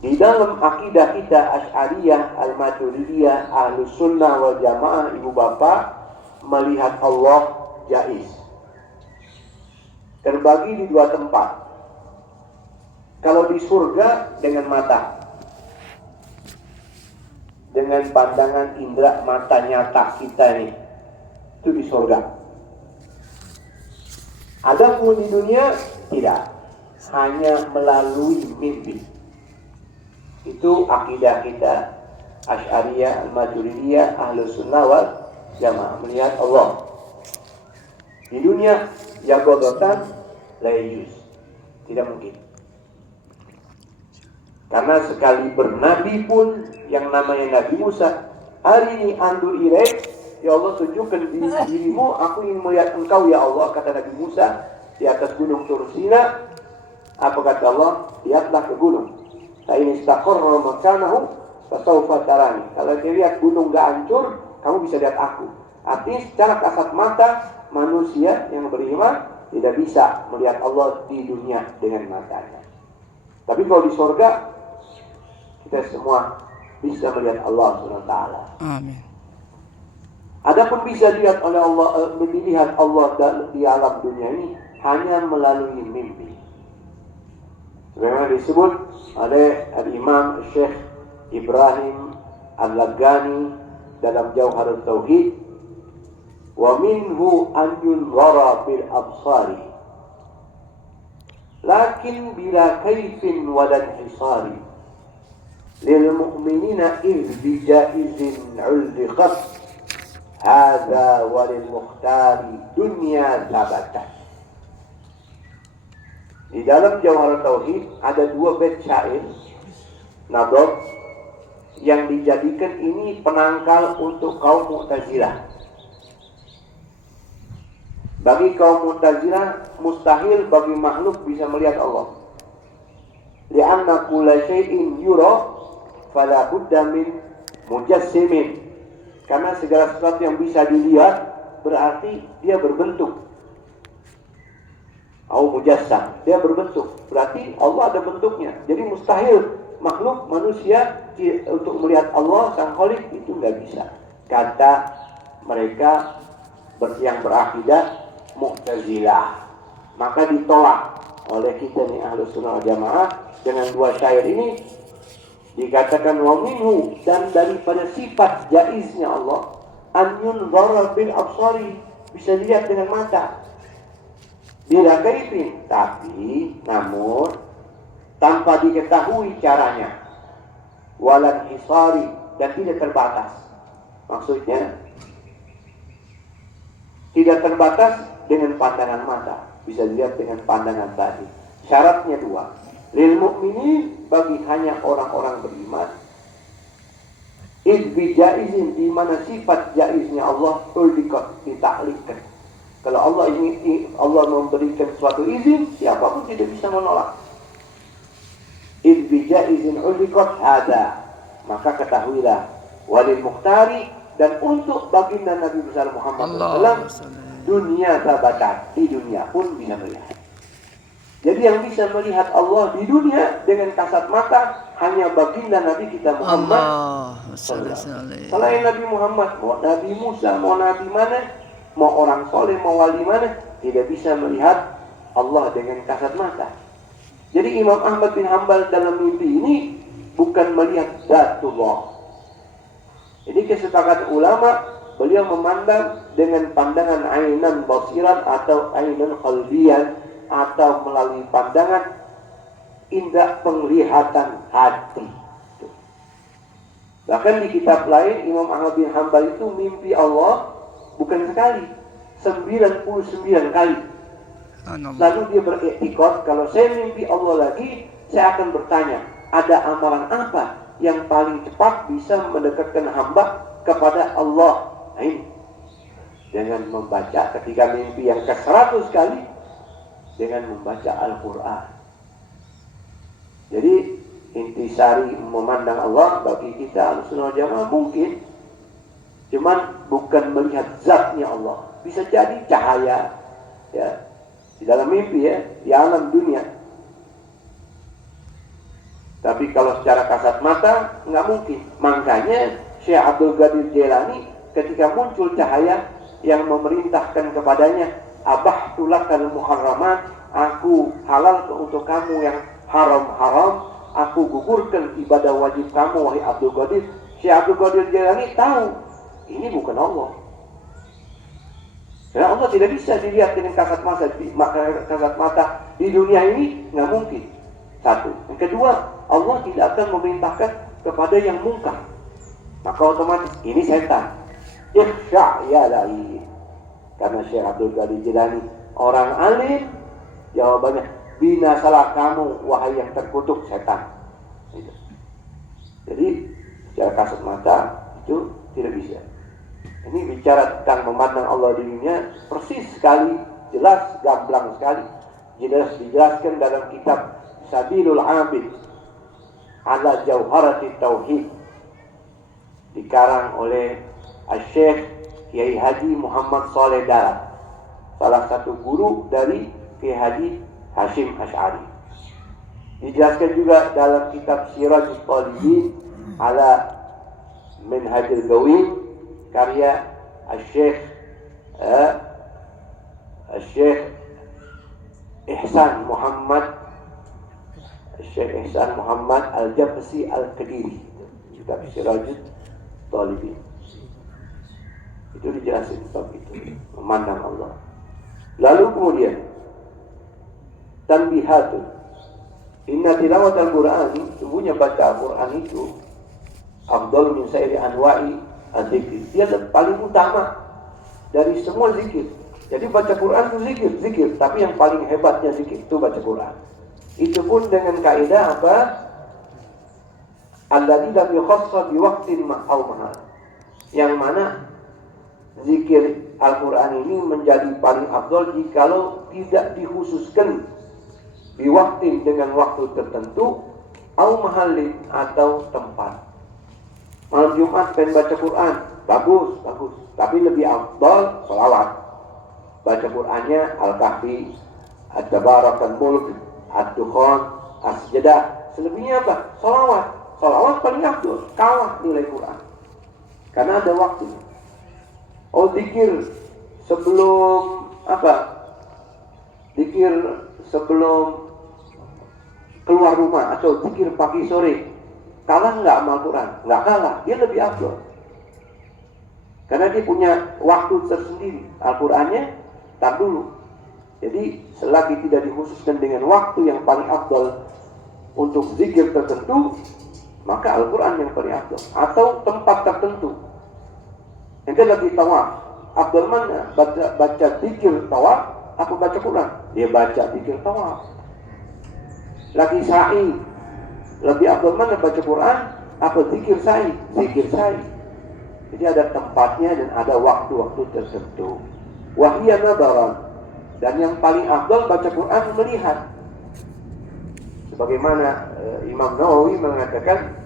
Di dalam akidah kita Asy'ariyah, Al-Maturidiyah, Ahlus Sunnah wal Jamaah, ibu bapak, melihat Allah jaiz. Terbagi di dua tempat. Kalau di surga dengan mata, dengan pandangan indera mata nyata kita ini, itu di surga. Adapun di dunia tidak, hanya melalui mimpi. Itu akidah kita Asy'ariyah, Al-Maturidiyah, Ahlus Sunnah wal Jamaah, melihat Allah di dunia yagodotan la yajuz, tidak mungkin. Karena sekali bernabi pun yang namanya Nabi Musa, hari ini andur ilaik, ya Allah tunjukkan dirimu, aku ingin melihat engkau ya Allah, kata Nabi Musa di atas gunung Tur Sina. Apa kata Allah? Lihatlah ke gunung. Fa in istaqarra makanahu fasawfa tarani. Kalau dia lihat gunung gak hancur, kamu bisa lihat aku. Artinya secara kasat mata manusia yang beriman tidak bisa melihat Allah di dunia dengan matanya. Tapi kalau di surga kita semua bisa melihat Allah SWT. Amin. Adapun bisa dilihat oleh Allah, melihat Allah di alam dunia ini hanya melalui mimpi. Sebagaimana disebut oleh Al-Imam Syekh Ibrahim Al-Lagani dalam Jauharut Tauhid, wa minhu an yunzara bil absari lakin bila kaifin wala inhisari lil mu'minina idh bi jaizin uldiqat hadha walil mukhtari dunya zabatat. Di dalam Jauharut Tauhid ada dua bait syair nadab yang dijadikan ini penangkal untuk kaum Mu'tazilah. Bagi kaum Mu'tazilah mustahil bagi makhluk bisa melihat Allah. Li'anna kulla syai'in yura fala budda min mujassimin. Karena segala sesuatu yang bisa dilihat berarti dia berbentuk. Au mujassam, dia berbentuk. Berarti Allah ada bentuknya. Jadi mustahil makhluk manusia untuk melihat Allah Sang Khalik, itu nggak bisa. Kata mereka yang berakidah Mu'tazilah. Maka ditolak oleh kita nih Ahlus Sunnah wal Jamaah dengan dua syair ini. Dikatakan wa minhu, dan daripada sifat jaiznya Allah, an yunzara bil absari, bisa dilihat dengan mata. Bila kaifin, tapi namun tanpa diketahui caranya. Walan hisari, dan tidak terbatas. Maksudnya tidak terbatas dengan pandangan mata, bisa dilihat dengan pandangan batin. Syaratnya dua. Lil mu'minin, bagi hanya orang-orang beriman. Idh bi jaizin, di mana sifat jaiznya Allah ditaklikkan. Kalau Allah memberikan suatu izin, siapapun tidak bisa menolak. Idh bi jaizin uliqat hada, maka ketahuilah walil mukhtari, dan untuk baginda Nabi besar Muhammad SAW, dunia tabatat, di dunia pun bisa melihat. Jadi yang bisa melihat Allah di dunia dengan kasat mata hanya baginda Nabi kita Muhammad SAW. Selain Nabi Muhammad, mau Nabi Musa, mau Nabi mana, mau orang soleh, mau wali mana, tidak bisa melihat Allah dengan kasat mata. Jadi Imam Ahmad bin Hanbal dalam mimpi ini bukan melihat zatullah. Ini kesepakatan ulama, beliau memandang dengan pandangan ainan basiran atau ainan qalbiyan, atau melalui pandangan indera penglihatan hati. Bahkan di kitab lain Imam Ahmad bin Hanbal itu mimpi Allah bukan sekali, 99 kali. Lalu dia beriktikad, kalau saya mimpi Allah lagi, saya akan bertanya, ada amalan apa yang paling cepat bisa mendekatkan hamba kepada Allah? Nah ini, dengan membaca ketika mimpi yang ke-100 kali, dengan membaca Al-Quran. Jadi intisari memandang Allah bagi kita Ahlussunnah wal Jamaah mungkin, cuman bukan melihat zatnya Allah. Bisa jadi cahaya ya di dalam mimpi, ya di alam dunia. Tapi kalau secara kasat mata nggak mungkin. Makanya Syekh Abdul Qadir Jailani ketika muncul cahaya yang memerintahkan kepadanya, abahtu lakal muharramat, aku halal untuk kamu yang haram-haram, aku gugurkan ibadah wajib kamu wahai Abdul Qadir. Syekh Abdul Qadir Jailani tahu ini bukan Allah. Karena Allah tidak bisa dilihat dengan kasat mata di dunia ini, nggak mungkin. Satu. Yang kedua, Allah tidak akan memerintahkan kepada yang mungkar. Maka otomatis ini setan. Ikhsya ya lahi. Karena Syekh Abdul Qadir Jilani orang alim, jawabannya binasalah kamu wahai yang terkutuk setan. Gitu. Jadi secara kasat mata itu tidak bisa. Ini bicara tentang memandang Allah di dunia persis sekali, jelas, gamblang sekali. Jelas dijelaskan dalam kitab Sabilul Abid ala Jauharati Tauhid, dikarang oleh Syekh Kiai Haji Muhammad Saleh Darat, salah satu guru dari Kiai Haji Hashim Asy'ari. Dijelaskan juga dalam kitab Sirajul Talibin ala Minhajul Gawin karya Syekh Ihsan Muhammad Al-Jabsi Al-Qadiri, kitab Sirajul Talibin. Itu dijelasin bab itu, memandang Allah. Lalu kemudian tanbihatun, inna tilawatal Qur'an, sungguhnya baca Al-Quran itu afdal min sairi anwa'i az-zikri, dia paling utama dari semua zikir. Jadi baca Quran itu zikir, tapi yang paling hebatnya zikir itu baca Quran. Itu pun dengan kaidah apa? Alladzi lam yukhassa bi waqtin aw mahal. Yang mana zikir Al-Quran ini menjadi paling afdal jikalau tidak dikhususkan di waktu dengan waktu tertentu, au mahalin atau tempat. Malam Jumat pengen baca Quran, bagus. Tapi lebih afdal salawat. Baca Qurannya Al-Kahfi, At-Tabarakal Mulk, Ad-Dukhan, As-Sajdah. Selebihnya apa? Salawat. Salawat paling afdal, kalah nilai Quran. Karena ada waktu. Oh, zikir sebelum apa? Zikir sebelum keluar rumah atau zikir pagi sore. Kalah nggak sama Al-Quran? Nggak kalah, dia lebih afdal. Karena dia punya waktu tersendiri. Al-Qurannya tar dulu. Jadi selagi tidak dikhususkan dengan waktu yang paling afdal untuk zikir tertentu, maka Al-Quran yang paling afdal. Atau tempat tertentu. Ente lagi tawaf, afdal mana? Baca zikir tawaf, apa baca Quran? Dia baca zikir tawaf. Lagi sa'i, lebih afdal mana? Baca Quran, apa zikir sa'i? Zikir sa'i. Jadi ada tempatnya dan ada waktu-waktu tertentu. Wahiyya nadaran, dan yang paling afdal baca Quran melihat. Sebagaimana Imam Nawawi mengatakan,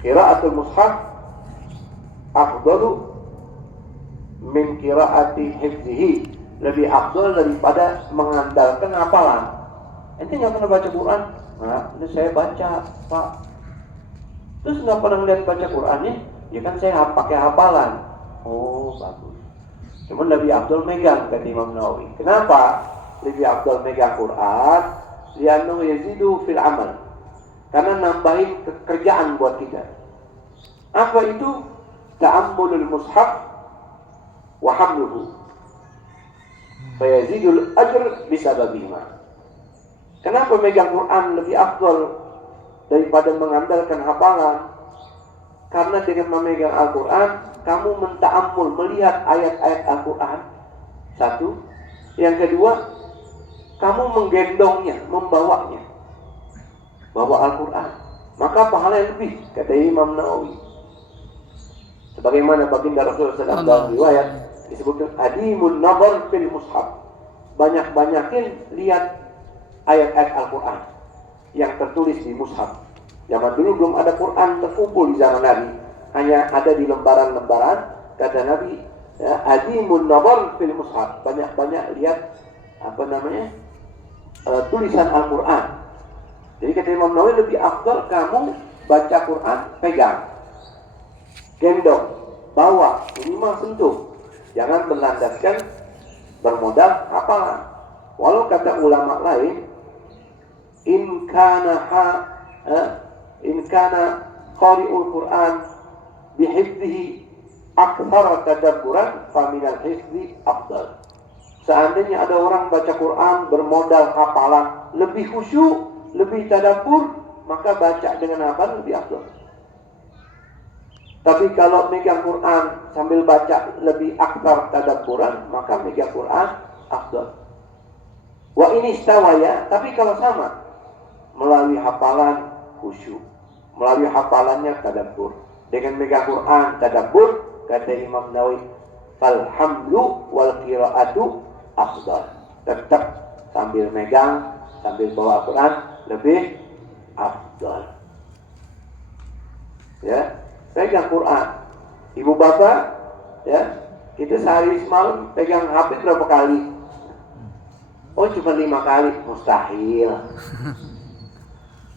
qiraatul mushaf afdalu min qiraati hifzihi, lebih afdal daripada mengandalkan hafalan. Ente nggak pernah baca Quran? Nah, ini saya baca, Pak. Terus nggak pernah lihat baca Qurannya? Ya kan saya pakai hafalan. Oh, bagus. Cuman lebih afdal megang, kata Imam Nawawi. Kenapa lebih afdal megang Quran? Li'annahu yazidu fil amal. Karena nambahin kerjaan buat kita. Apa itu? Ta'ammulul mushaf wa hamluhu. Fayazidul ajr bisababihima. Kenapa megang Quran lebih afdal daripada mengandalkan hafalan? Karena dengan memegang Al-Quran, kamu menta'ammul, melihat ayat-ayat Al-Quran. Satu. Yang kedua, kamu menggendongnya, membawanya. Bawa Al-Quran. Maka pahala yang lebih, kata Imam Nawawi. Sebagaimana baginda Rasulullah SAW dalam riwayat disebutkan, adimun nazar fil mushaf. Banyak-banyakin lihat ayat-ayat Al-Quran yang tertulis di mushaf. Zaman dulu belum ada Quran terkumpul di zaman Nabi, hanya ada di lembaran-lembaran. Kata Nabi, adimun nazar fil mushaf, banyak-banyak lihat tulisan Al-Quran. Jadi kata Imam Nawawi lebih afdal afdal kamu baca Quran, pegang, gendong, bawa, minimal sentuh. Jangan berlandaskan bermodal hafalan. Walau kata ulama lain, in kana qari'ul Quran bihifdzihi akthar tadabburan faminal hifdzi afdal. Seandainya ada orang baca Quran bermodal hafalan, lebih khusyuk, lebih tadabbur, maka baca dengan hafal lebih afdal. Tapi kalau megang Quran sambil baca lebih akthar tadabburan, maka megang Quran afdal. Wa ini istawaya, tapi kalau sama, melalui hafalan khusyuk, melalui hafalannya tadabbur. Dengan megang Quran tadabbur, kata Imam Nawawi, falhamlu wal qiraatu afdal. Tetap sambil megang, sambil bawa Quran lebih afdal. Ya, pegang Quran. Ibu bapak, ya, kita sehari semalam pegang HP berapa kali? Oh, cuma 5 kali, mustahil.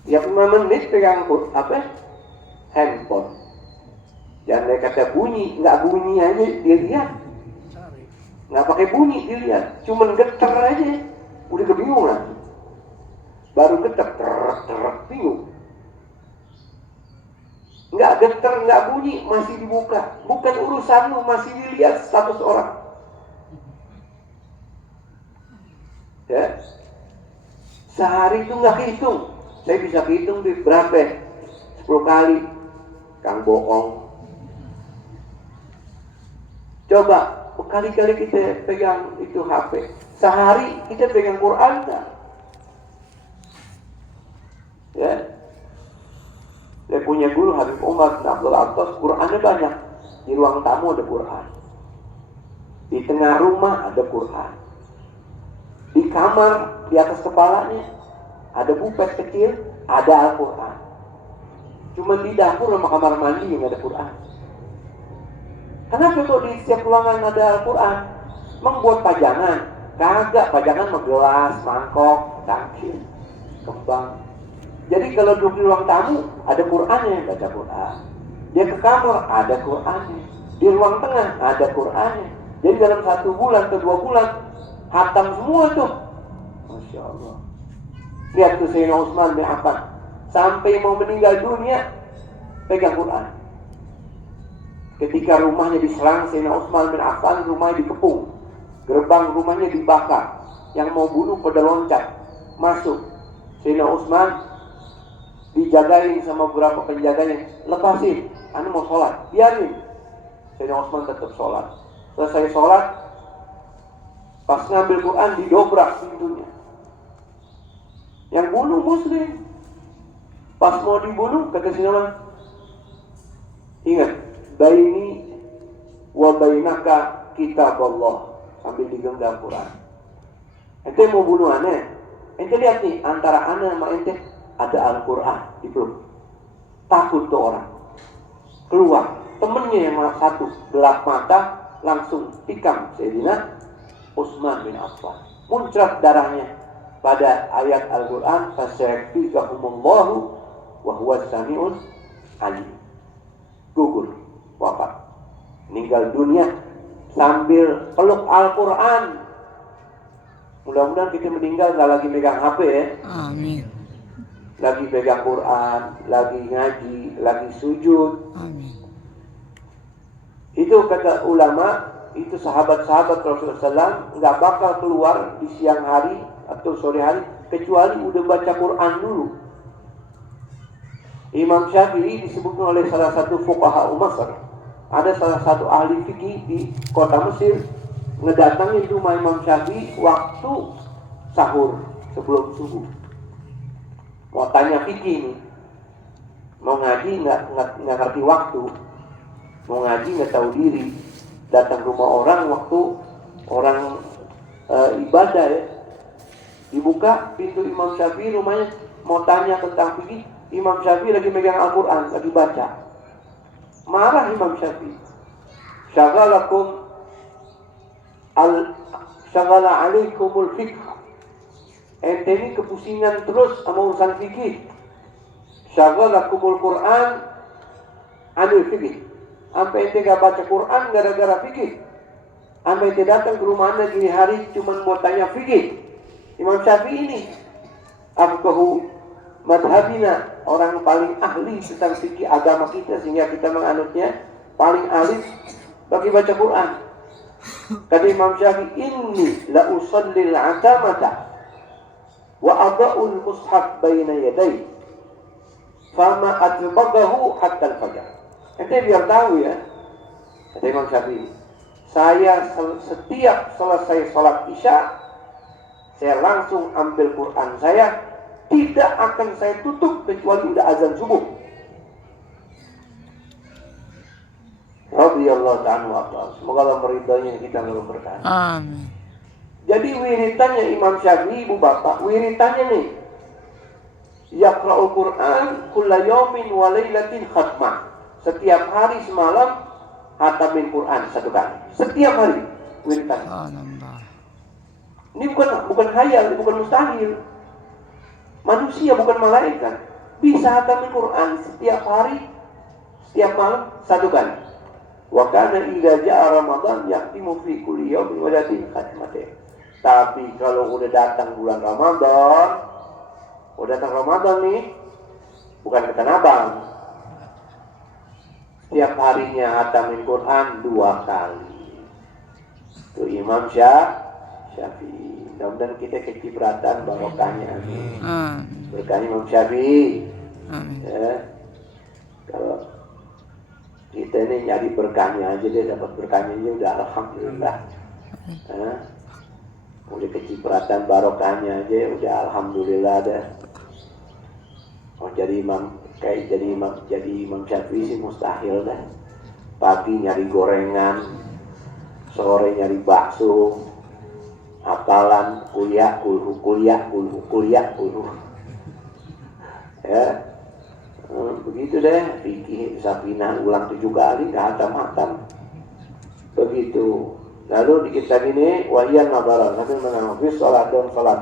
Tiap 5 menit pegang apa? Handphone. Jangan dia kata bunyi, nggak bunyi aja dia lihat. Nggak pakai bunyi dia lihat, cuma getar aja, udah kebingungan. Baru getar, bingung. Nggak getar, nggak bunyi, masih dibuka. Bukan urusanmu, masih dilihat status orang. Ya, sehari itu nggak hitung. Saya bisa hitung di berapa? 10 kali. Kang bohong. Coba berkali-kali kita pegang itu HP. Sehari kita pegang Quran tak? Ya. Saya punya guru Habib Umar bin Abdul Atas, Qurannya banyak. Di ruang tamu ada Quran. Di tengah rumah ada Quran. Di kamar, di atas kepalanya ada bufet kecil, ada Al-Quran. Cuma di dapur sama kamar mandi yang ada Quran. Kenapa kok di setiap ruangan ada Al-Quran? Membuat pajangan. Kagak, pajangan gelas, mangkok, tangkir, kembang. Jadi kalau duduk di ruang tamu, ada Qurannya, baca Quran. Dia ke kamar, ada Qurannya. Di ruang tengah, ada Qurannya. Jadi dalam 1 bulan ke 2 bulan, hatam semua tuh. Masya Allah. Lihat tuh Sayyidina Utsman bin Affan. Sampai mau meninggal dunia, pegang Quran. Ketika rumahnya diserang Sayyidina Utsman bin Affan, rumahnya dikepung. Gerbang rumahnya dibakar. Yang mau bunuh pada loncat. Masuk. Sayyidina Utsman dijagain sama beberapa penjaganya. Lepasin, anu mau sholat. Biarin. Sayyidina Utsman tetap sholat. Selesai sholat, pas ngambil Quran didobrak pintunya. Yang bunuh muslim. Pas mau dibunuh, kata Sayyidina, ingat, baini wa bainaka kitab Allah, sambil digenggam Quran. Ente mau bunuh aneh, ente lihat nih, antara aneh sama ente ada Al-Quran di peluk. Takut tuh orang. Keluar, temennya yang satu gelap mata, langsung tikam Sayyidina Utsman bin Affan. Muncrat darahnya pada ayat Al-Quran, fasayakfikahumullahu wa huwas sami'un alim. Gugur, wafat, meninggal dunia sambil peluk Al-Quran. Mudah-mudahan kita meninggal gak lagi megang HP ya. Amin. Lagi pegang Quran, lagi ngaji, lagi sujud. Amin. Itu kata ulama, itu sahabat-sahabat Rasulullah SAW nggak bakal keluar di siang hari atau sore hari kecuali udah baca Quran dulu. Imam Syafi'i disebutkan oleh salah satu fuqaha Mesir. Ada salah satu ahli fikih di kota Mesir ngedatangi rumah Imam Syafi'i waktu sahur sebelum subuh. Mau tanya fikih nih, mau ngaji nggak ngerti waktu, mau ngaji nggak tahu diri, datang rumah orang waktu orang ibadah ya, dibuka pintu Imam Syafi'i rumahnya, mau tanya tentang fikih. Imam Syafi'i lagi megang Al-Quran, lagi baca. Marah Imam Syafi'i. Syaghala alaikumul fiqh. Ente ini kepusingan terus sama urusan fikih. syagalakumul Quran anil fikih. Sampai ente gak baca Quran gara-gara fikih. Sampai ente datang ke rumah anda gini hari cuma mau tanya fikih. Imam Syafi'i ini afqahu madhabina, orang paling ahli tentang fikih agama kita, sehingga kita menganutnya, paling ahli bagi baca Quran. Kata Imam Syafi'i, inni la usallil atamata wa ada'ul mushaf baina yaday fama atbagahu hatta al-fajr. Ente biar tahu ya, kata Imam Syafi'i, saya setiap selesai sholat isya, saya langsung ambil Quran saya, tidak akan saya tutup kecuali udah azan subuh. Radhiyallahu ta'ala wa semoga Allah meridainya kita dalam berkah. Amin. Jadi wiritannya Imam Syafi'i, ibu bapak, wiritannya nih, yaqra'ul Quran kulla yawmin wa lailatin khatmah. Setiap hari semalam hatamin Quran satu kali. Setiap hari wiritannya. Ini bukan khayal, ini bukan mustahil. Manusia bukan malaikat bisa hatamin Quran setiap hari, setiap malam satu kali. Wa kana idza jaa Ramadan yaqtimu fi kulli yawmin wa lailatin khatmatih. Tapi kalau udah datang bulan Ramadan, udah datang Ramadan nih, bukan ke Tanah Abang. Setiap harinya hatamin Quran 2 kali. Itu Imam Syafi'i. Mudah-mudahan kita kecipratan barokahnya. Berkahnya Imam Syafi'i. Ya. Kalau kita ini nyari berkahnya aja, dia dapat berkahnya aja udah alhamdulillah. Udah kecipratan barokahnya aja udah alhamdulillah dah. Oh jadi imam Syafi'i sih mustahil dah. Pagi nyari gorengan, sore nyari bakso, hafalan kuliah. Ya, begitu deh. Fikih Safinah ulang 7 kali, gak hatam. Begitu. Lalu di kitab ini wahyan nabaran, nabi mengambil sholat dan sholat